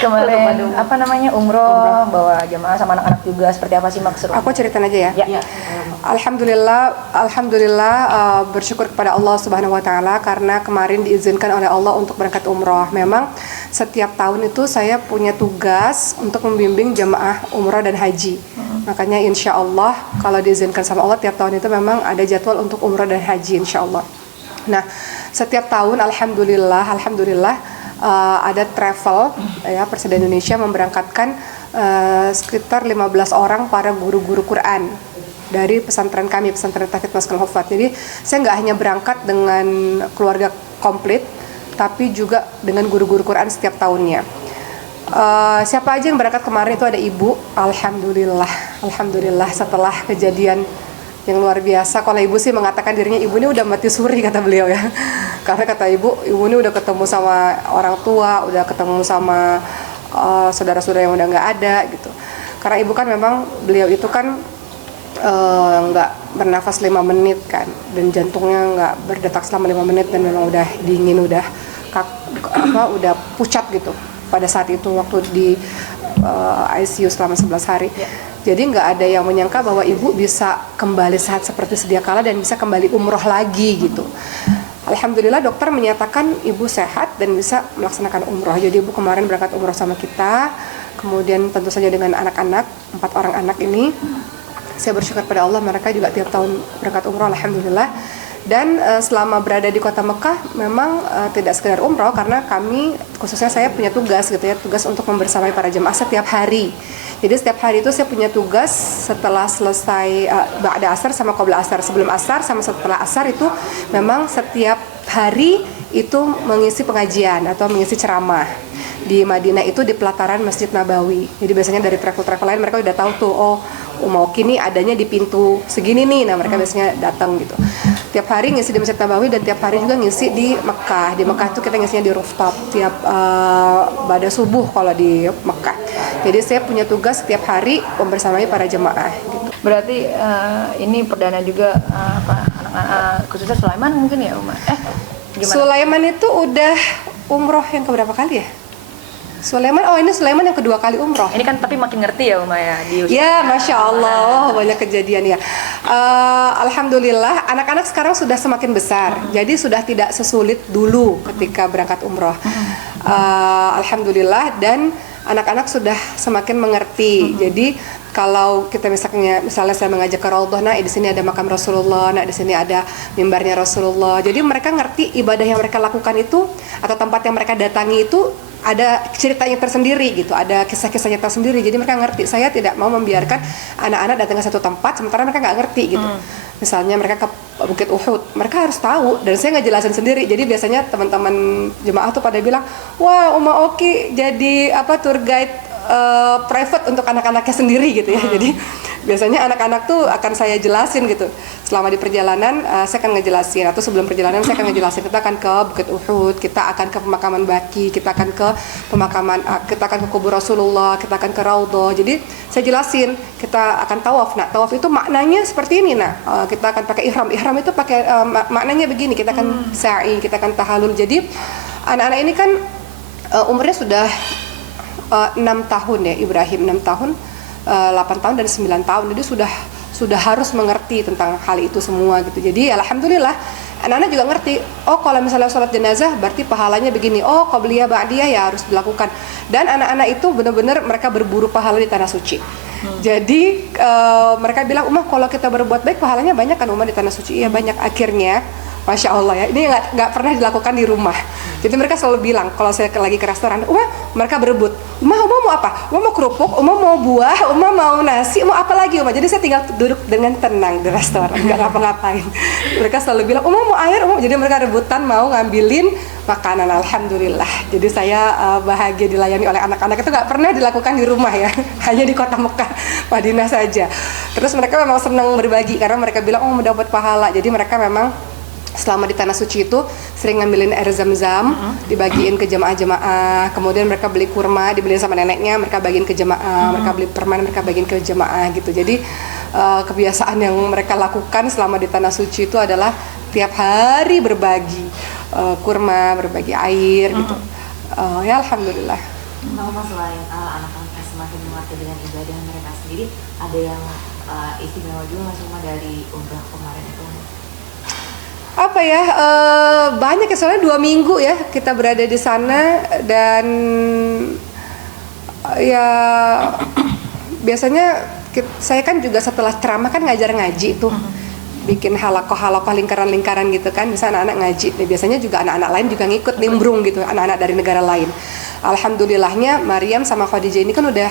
kemarin apa namanya umroh bawa jamaah sama anak-anak juga, seperti apa sih maksudnya? Aku ceritain aja ya. Alhamdulillah bersyukur kepada Allah Subhanahu Wa Taala karena kemarin diizinkan oleh Allah untuk berangkat umroh. Memang setiap tahun itu saya punya tugas untuk membimbing jamaah umroh dan haji. Makanya insya Allah kalau diizinkan sama Allah tiap tahun itu memang ada jadwal untuk umroh dan haji insya Allah. Nah setiap tahun alhamdulillah ada travel ya, Persada Indonesia memberangkatkan sekitar 15 orang para guru-guru Quran dari pesantren kami, pesantren Tahfidz Maskanul Huffaz. Jadi saya nggak hanya berangkat dengan keluarga komplit, tapi juga dengan guru-guru Quran setiap tahunnya. Siapa aja yang berangkat kemarin itu ada ibu, alhamdulillah setelah kejadian yang luar biasa. Kalau ibu sih mengatakan dirinya ibu ini udah mati suri kata beliau ya. Karena kata ibu ini udah ketemu sama orang tua, udah ketemu sama saudara-saudara yang udah nggak ada gitu. Karena ibu kan memang beliau itu kan nggak bernafas 5 menit kan, dan jantungnya nggak berdetak selama 5 menit dan memang udah dingin, udah pucat gitu pada saat itu waktu di ICU selama 11 hari. Jadi nggak ada yang menyangka bahwa ibu bisa kembali sehat seperti sedia kala dan bisa kembali umroh lagi gitu. Alhamdulillah dokter menyatakan ibu sehat dan bisa melaksanakan umroh. Jadi ibu kemarin berangkat umroh sama kita, kemudian tentu saja dengan anak-anak, 4 orang anak ini. Saya bersyukur pada Allah, mereka juga tiap tahun berangkat umroh alhamdulillah. Dan selama berada di kota Mekah memang tidak sekedar umroh, karena kami, khususnya saya punya tugas gitu ya, tugas untuk membersamai para jemaah setiap hari. Jadi setiap hari itu saya punya tugas setelah selesai ba'da asar sama qabla asar, sebelum asar sama setelah asar itu memang setiap hari itu mengisi pengajian atau mengisi ceramah. Di Madinah itu di pelataran Masjid Nabawi. Jadi biasanya dari travel lain mereka udah tahu tuh, oh mau kini adanya di pintu segini nih. Nah mereka biasanya datang gitu. Tiap hari ngisi di Masjid Nabawi dan tiap hari juga ngisi di Mekah. Di Mekah itu kita ngisinya di rooftop tiap pada subuh kalau di Mekah. Jadi saya punya tugas setiap hari membersamai para jemaah gitu. Berarti ini perdana juga anak-anak khususnya Sulaiman mungkin ya Uma? Gimana? Sulaiman itu udah umroh yang keberapa kali ya? Ini Sulaiman yang kedua kali umroh. Ini kan tapi makin ngerti ya Uma ya di usia. Ya, Masya Allah, banyak kejadian ya. Alhamdulillah, anak-anak sekarang sudah semakin besar. Jadi sudah tidak sesulit dulu ketika berangkat umroh. Alhamdulillah, dan anak-anak sudah semakin mengerti. Jadi kalau kita misalnya saya mengajak ke Raudhah, nah di sini ada makam Rasulullah, nah di sini ada mimbarnya Rasulullah. Jadi mereka ngerti ibadah yang mereka lakukan itu atau tempat yang mereka datangi itu ada ceritanya tersendiri gitu, ada kisah-kisahnya tersendiri. Jadi mereka ngerti. Saya tidak mau membiarkan anak-anak datang ke satu tempat sementara mereka nggak ngerti gitu. Misalnya mereka ke Bukit Uhud, mereka harus tahu dan saya nggak jelasin sendiri. Jadi biasanya teman-teman jemaah tuh pada bilang, wah Uma Oki jadi tour guide private untuk anak-anaknya sendiri gitu ya. Jadi biasanya anak-anak tuh akan saya jelasin gitu selama di perjalanan. Saya akan ngejelasin, atau sebelum perjalanan saya akan ngejelasin, kita akan ke Bukit Uhud, kita akan ke pemakaman Baqi, kita akan ke kubur Rasulullah, kita akan ke Raudhah. Jadi saya jelasin, kita akan tawaf. Nah tawaf itu maknanya seperti ini. Nah kita akan pakai ihram itu pakai maknanya begini. Kita akan sa'i, kita akan tahalul. Jadi anak-anak ini kan umurnya sudah 6 tahun ya, Ibrahim 6 tahun, 8 tahun dan 9 tahun. Jadi sudah harus mengerti tentang hal itu semua gitu. Jadi alhamdulillah anak-anak juga ngerti. Oh kalau misalnya sholat jenazah berarti pahalanya begini. Oh qabliyah ba'diyah ya harus dilakukan. Dan anak-anak itu benar-benar mereka berburu pahala di tanah suci. Jadi mereka bilang, Umah kalau kita berbuat baik pahalanya banyak kan Umah di tanah suci? Iya banyak. Akhirnya Masya Allah ya, ini nggak pernah dilakukan di rumah. Jadi mereka selalu bilang, kalau saya lagi ke restoran, mereka berebut, Uma mau apa? Uma mau kerupuk, Uma mau buah, Uma mau nasi, mau apa lagi Uma? Jadi saya tinggal duduk dengan tenang di restoran, nggak ngapa-ngapain. Mereka selalu bilang, Uma mau air, Uma. Jadi mereka rebutan mau ngambilin makanan, alhamdulillah. Jadi saya bahagia dilayani oleh anak-anak. Itu nggak pernah dilakukan di rumah ya, hanya di kota Mekah, Madinah saja. Terus mereka memang senang berbagi karena mereka bilang, mau dapat pahala. Jadi mereka memang selama di tanah suci itu sering ngambilin air zam-zam, dibagiin ke jemaah-jemaah. Kemudian mereka beli kurma, dibeliin sama neneknya, mereka bagiin ke jemaah. Mereka beli permen, mereka bagiin ke jemaah gitu. Jadi kebiasaan yang mereka lakukan selama di tanah suci itu adalah tiap hari berbagi kurma, berbagi air gitu. Ya alhamdulillah. Mama selain anak-anak semakin mengerti dengan ibadah mereka sendiri, ada yang istimewa juga nggak cuma dari umrah kemarin itu? Apa ya, banyak ya, soalnya 2 minggu ya kita berada di sana. Dan ya biasanya saya kan juga setelah ceramah kan ngajar ngaji tuh, bikin halakoh lingkaran-lingkaran gitu kan, bisa anak-anak ngaji. Nah, biasanya juga anak-anak lain juga ngikut nimbrung gitu, anak-anak dari negara lain. Alhamdulillahnya Maryam sama Khadijah ini kan udah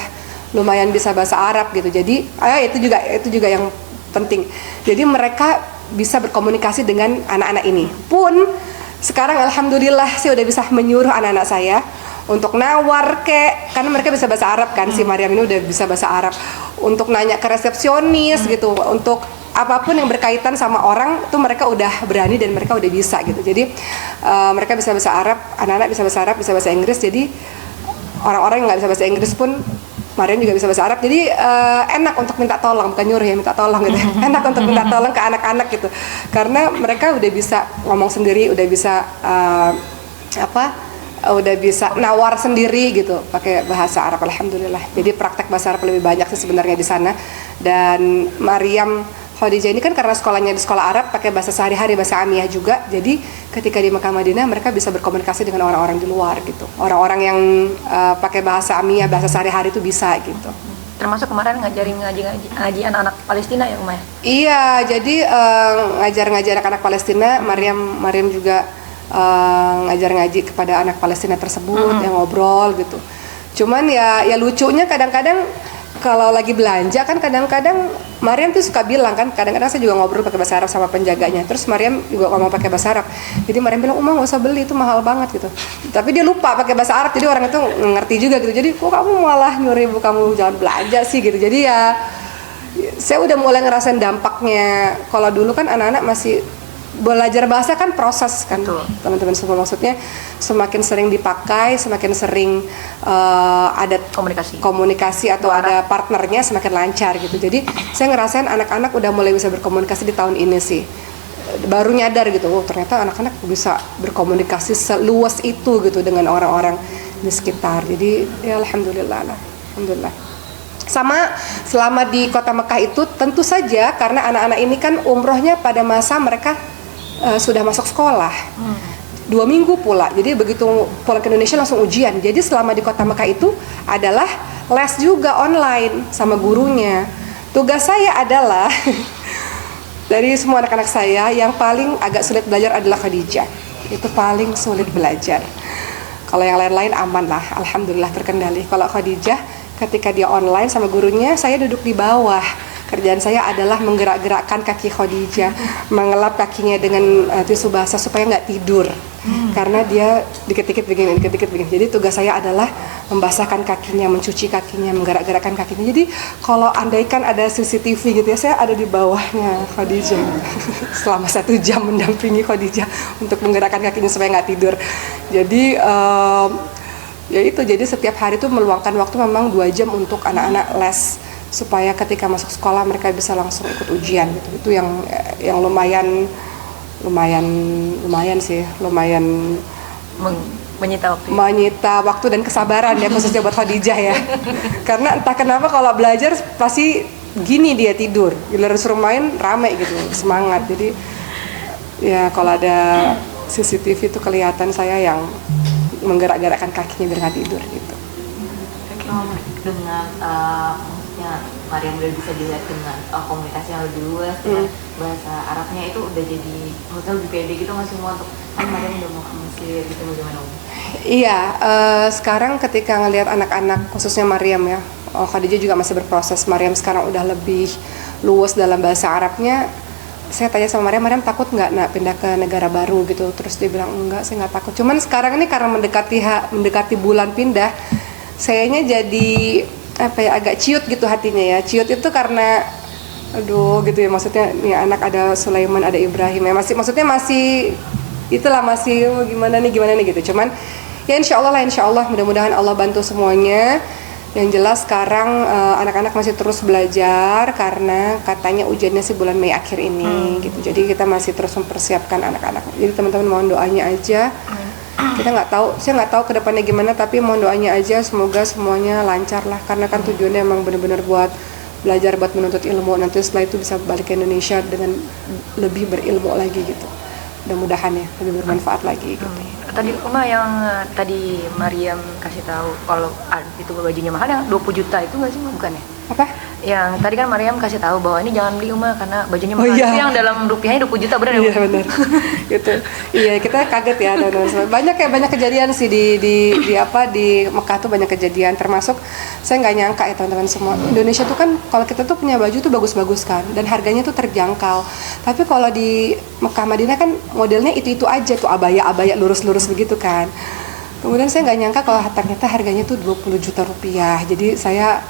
lumayan bisa bahasa Arab gitu, jadi itu juga yang penting. Jadi mereka bisa berkomunikasi dengan anak-anak ini. Pun sekarang alhamdulillah saya udah bisa menyuruh anak-anak saya untuk nawar karena mereka bisa bahasa Arab kan, si Maryam ini udah bisa bahasa Arab, untuk nanya ke resepsionis gitu, untuk apapun yang berkaitan sama orang tuh mereka udah berani dan mereka udah bisa gitu. Jadi mereka bisa bahasa Arab, anak-anak bisa bahasa Arab, bisa bahasa Inggris. Jadi orang-orang yang nggak bisa bahasa Inggris pun Maryam juga bisa bahasa Arab. Jadi enak untuk minta tolong, bukan nyuruh ya, minta tolong gitu. Enak untuk minta tolong ke anak-anak gitu, karena mereka udah bisa ngomong sendiri, udah bisa udah bisa nawar sendiri gitu pakai bahasa Arab, alhamdulillah. Jadi praktek bahasa Arab lebih banyak sih sebenarnya di sana. Dan Maryam Khadijah ini kan karena sekolahnya di sekolah Arab, pakai bahasa sehari-hari, bahasa Amiyah juga. Jadi ketika di Mekah Madinah mereka bisa berkomunikasi dengan orang-orang di luar gitu. Orang-orang yang pakai bahasa Amiyah, bahasa sehari-hari itu bisa gitu. Termasuk kemarin ngaji anak-anak Palestina ya, Umay? Iya, jadi ngajar anak-anak Palestina. Maryam juga ngajar ngaji kepada anak Palestina tersebut, yang ngobrol gitu. Cuman ya lucunya kadang-kadang kalau lagi belanja kan, kadang-kadang Maryam tuh suka bilang kan, kadang-kadang saya juga ngobrol pakai bahasa Arab sama penjaganya, terus Maryam juga ngomong pakai bahasa Arab. Jadi Maryam bilang, "Uma, nggak usah beli, itu mahal banget," gitu. Tapi dia lupa pakai bahasa Arab, jadi orang itu ngerti juga gitu. Jadi, "Kok kamu malah nyuruh ibu kamu jangan belanja sih," gitu. Jadi ya saya udah mulai ngerasain dampaknya. Kalau dulu kan anak-anak masih belajar bahasa kan proses kan, teman-teman semua. Maksudnya semakin sering dipakai, semakin sering ada komunikasi atau ada partnernya, semakin lancar gitu. Jadi saya ngerasain anak-anak udah mulai bisa berkomunikasi di tahun ini sih. Baru nyadar gitu, oh ternyata anak-anak bisa berkomunikasi seluas itu gitu dengan orang-orang di sekitar. Jadi ya alhamdulillah. Sama selama di kota Mekah itu tentu saja karena anak-anak ini kan umrohnya pada masa mereka sudah masuk sekolah 2 minggu pula, jadi begitu pulang ke Indonesia langsung ujian. Jadi selama di kota Mekah itu adalah les juga online sama gurunya. Tugas saya adalah dari semua anak-anak saya yang paling agak sulit belajar adalah Khadijah. Itu paling sulit belajar. Kalau yang lain-lain aman lah, alhamdulillah terkendali. Kalau Khadijah ketika dia online sama gurunya, saya duduk di bawah. Kerjaan saya adalah menggerak-gerakkan kaki Khadijah, mengelap kakinya dengan tisu basah supaya nggak tidur. Karena dia dikit-dikit begini. Jadi tugas saya adalah membasahkan kakinya, mencuci kakinya, menggerak-gerakkan kakinya. Jadi kalau andaikan ada CCTV gitu ya, saya ada di bawahnya Khadijah. Selama 1 jam mendampingi Khadijah untuk menggerakkan kakinya supaya nggak tidur. Jadi ya itu, jadi setiap hari itu meluangkan waktu memang 2 jam untuk anak-anak les, supaya ketika masuk sekolah mereka bisa langsung ikut ujian gitu. Itu yang lumayan sih, menyita waktu dan kesabaran ya, khususnya buat Khadijah ya. Karena entah kenapa kalau belajar pasti gini dia tidur, giliran suruh main rame gitu, semangat. Jadi ya kalau ada CCTV itu kelihatan saya yang menggerak-gerakkan kakinya biar nggak tidur gitu. Dengan maksudnya Maryam udah bisa dilihat dengan komunikasi yang lebih luas, dengan bahasa Arabnya itu udah jadi maksudnya lebih pede gitu nggak semua untuk Maryam udah mau ke Mesir gitu, bagaimana? Iya, sekarang ketika ngelihat anak-anak khususnya Maryam ya, Khadijah juga masih berproses. Maryam sekarang udah lebih luas dalam bahasa Arabnya. Saya tanya sama Maryam takut nggak nak pindah ke negara baru gitu? Terus dia bilang enggak, saya nggak takut. Cuman sekarang ini karena mendekati bulan pindah, sayanya jadi agak ciut gitu hatinya ya. Ciut itu karena aduh gitu ya, maksudnya nih anak ada Sulaiman, ada Ibrahim ya, maksudnya masih itulah, masih gimana nih gitu. Cuman ya insya Allah mudah-mudahan Allah bantu semuanya. Yang jelas sekarang anak-anak masih terus belajar karena katanya ujiannya sih bulan Mei akhir ini gitu. Jadi kita masih terus mempersiapkan anak-anak. Jadi teman-teman mohon doanya aja Kita nggak tahu, saya nggak tahu kedepannya gimana, tapi mohon doanya aja semoga semuanya lancar lah, karena kan tujuannya emang benar-benar buat belajar, buat menuntut ilmu, nanti setelah itu bisa balik ke Indonesia dengan lebih berilmu lagi gitu, mudah-mudahan ya lebih bermanfaat lagi gitu. Tadi Uma yang tadi Mariam kasih tahu kalau itu bajunya mahal yang 20 juta itu nggak sih, bukan ya? Apa? Yang tadi kan Mariam kasih tahu bahwa ini jangan beli Uma karena bajunya Oh, mahal. iya. Itu yang dalam rupiahnya 20 juta benar ya? Iya benar. Gitu. Iya, kita kaget ya, teman-teman. Banyak kejadian sih di Mekah tuh, banyak kejadian, termasuk saya nggak nyangka ya teman-teman semua. Indonesia tuh kan kalau kita tuh punya baju tuh bagus-bagus kan, dan harganya tuh terjangkau. Tapi kalau di Mekah Madinah kan modelnya itu aja tuh, abaya lurus-lurus begitu kan. Kemudian saya nggak nyangka kalau ternyata harganya tuh 20 juta rupiah. Jadi saya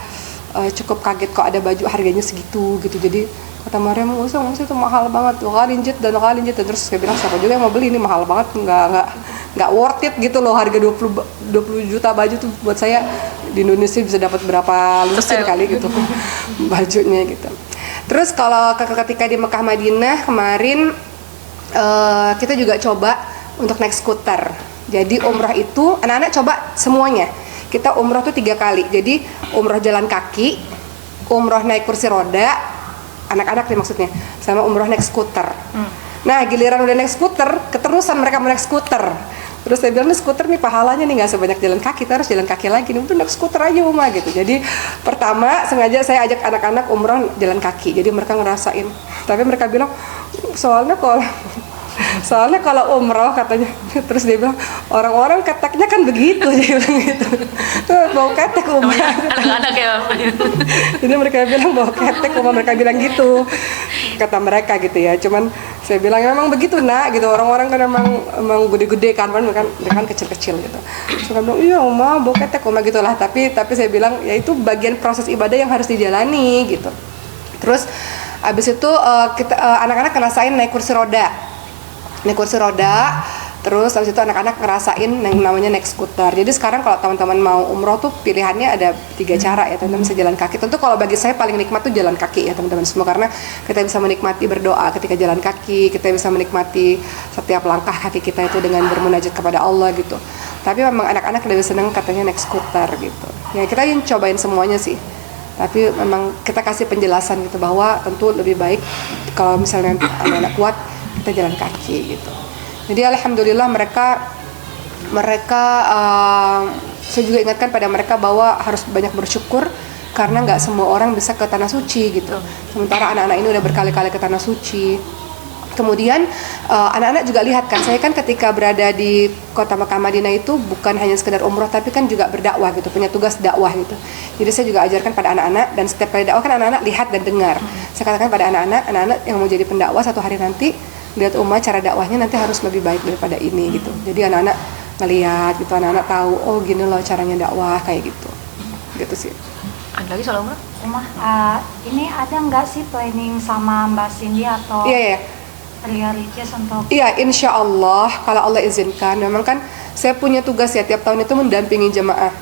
cukup kaget kok ada baju harganya segitu gitu. Jadi kata Mariam, usah itu mahal banget, kali linjit dan terus saya bilang siapa juga yang mau beli, ini mahal banget, nggak worth it gitu loh, harga 20 juta baju tuh buat saya di Indonesia bisa dapat berapa lusin kali gitu bajunya gitu. Terus kalau ketika di Mekah Madinah kemarin kita juga coba untuk naik skuter. Jadi umrah itu anak-anak coba semuanya. Kita umroh tuh 3 kali. Jadi umroh jalan kaki, umroh naik kursi roda, anak-anak nih maksudnya, sama umroh naik skuter. Nah giliran udah naik skuter, keterusan mereka mau naik skuter. Terus saya bilang, nih skuter nih pahalanya nih nggak sebanyak jalan kaki, kita harus jalan kaki lagi. Nih udah naik skuter aja Uma gitu. Jadi pertama sengaja saya ajak anak-anak umroh jalan kaki. Jadi mereka ngerasain. Tapi mereka bilang, soalnya kalau umroh katanya, terus dia bilang orang-orang keteknya kan begitu, dia bilang gitu. Tuh bau ketek umroh. Anak-anak ya. Jadi mereka bilang bau ketek, mereka bilang gitu, kata mereka gitu ya. Cuman saya bilang memang begitu nak, gitu. Orang-orang kan emang gede-gede kan kecil-kecil gitu. Terus mereka bilang iya Uma bau ketek gitulah. Tapi saya bilang ya itu bagian proses ibadah yang harus dijalani gitu. Terus abis itu anak-anak ngerasain naik kursi roda, terus habis itu anak-anak ngerasain yang namanya naik skuter. Jadi sekarang kalau teman-teman mau umroh tuh pilihannya ada 3 cara ya, teman-teman bisa jalan kaki. Tentu kalau bagi saya paling nikmat tuh jalan kaki ya teman-teman semua, karena kita bisa menikmati berdoa ketika jalan kaki, kita bisa menikmati setiap langkah kaki kita itu dengan bermunajat kepada Allah gitu. Tapi memang anak-anak lebih senang katanya naik skuter gitu. Ya kita ingin cobain semuanya sih. Tapi memang kita kasih penjelasan gitu bahwa tentu lebih baik kalau misalnya anak-anak kuat kita jalan kaki gitu. Jadi alhamdulillah mereka saya juga ingatkan pada mereka bahwa harus banyak bersyukur karena nggak semua orang bisa ke tanah suci gitu. Sementara anak-anak ini udah berkali-kali ke tanah suci. Kemudian anak-anak juga lihat kan, saya kan ketika berada di kota Mekah Madinah itu bukan hanya sekedar umroh tapi kan juga berdakwah gitu, punya tugas dakwah gitu. Jadi saya juga ajarkan pada anak-anak, dan setiap kali dakwah kan anak-anak lihat dan dengar. Saya katakan pada anak-anak yang mau jadi pendakwah satu hari nanti, lihat cara dakwahnya nanti harus lebih baik daripada ini gitu. Jadi anak-anak ngelihat gitu, anak-anak tahu oh gini loh caranya dakwah kayak gitu. Gitu sih. Ada lagi soal umrah? Ini ada nggak sih planning sama Mbak Cindy atau Ria Ricis untuk? Iya, insya Allah kalau Allah izinkan. Memang kan saya punya tugas ya tiap tahun itu mendampingi jemaah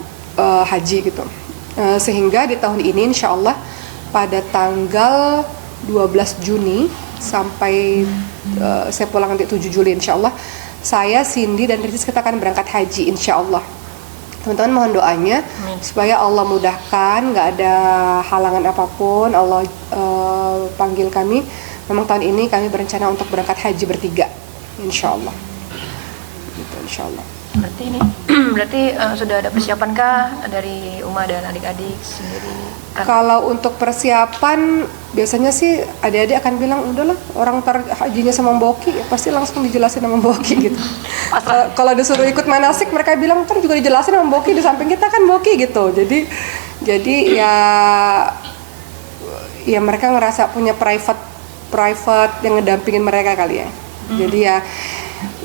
haji gitu. Sehingga di tahun ini insya Allah pada tanggal 12 Juni sampai saya pulang nanti 7 Juli insya Allah, saya, Cindy dan Ricis kita akan berangkat haji insya Allah. Teman-teman mohon doanya supaya Allah mudahkan, nggak ada halangan apapun. Allah panggil kami. Memang tahun ini kami berencana untuk berangkat haji bertiga insya Allah gitu, insya Allah. Berarti sudah ada persiapankah dari Uma dan adik-adik sendiri? Kalau untuk persiapan biasanya sih adik-adik akan bilang udahlah orang ntar hajinya sama Mboki ya, pasti langsung dijelasin sama Mboki gitu. Kalau disuruh ikut manasik mereka bilang ntar juga dijelasin sama Mboki, di samping kita kan Mboki gitu. Jadi ya mereka ngerasa punya private yang ngedampingin mereka kali ya. Jadi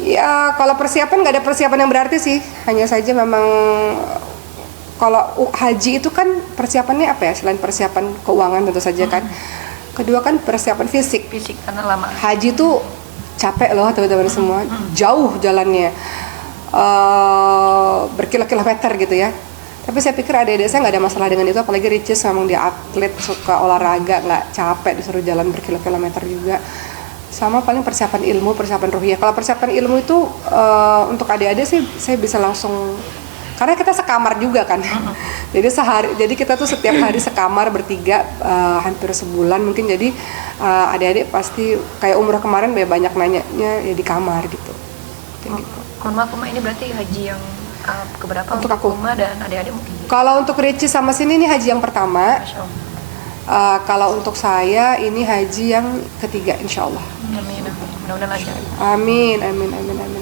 ya kalau persiapan nggak ada persiapan yang berarti sih, hanya saja memang kalau haji itu kan persiapannya apa ya, selain persiapan keuangan tentu saja kan, kedua kan persiapan fisik karena lama. Haji tuh capek loh teman-teman semua, jauh jalannya, berkilo-kilometer gitu ya. Tapi saya pikir adik-adik saya nggak ada masalah dengan itu, apalagi Ricis memang dia atlet, suka olahraga, nggak capek disuruh jalan berkilo-kilometer juga. sama paling persiapan ilmu, persiapan ruhiyah. Kalau persiapan ilmu itu untuk adik-adik sih saya bisa langsung, karena kita sekamar juga kan. Jadi kita tuh setiap hari sekamar bertiga hampir sebulan mungkin. Jadi adik-adik pasti kayak umrah kemarin banyak nanyanya ya di kamar gitu. Gitu. Mohon maaf Uma, ini berarti haji yang keberapa Untuk aku? Uma dan adik-adik mungkin? Kalau untuk Reci sama sini ini haji yang pertama. Masya Allah. Kalau untuk saya ini haji yang ketiga insya Allah. Amin, amin. Mudah-mudahan lancar. Amin, amin, amin, amin.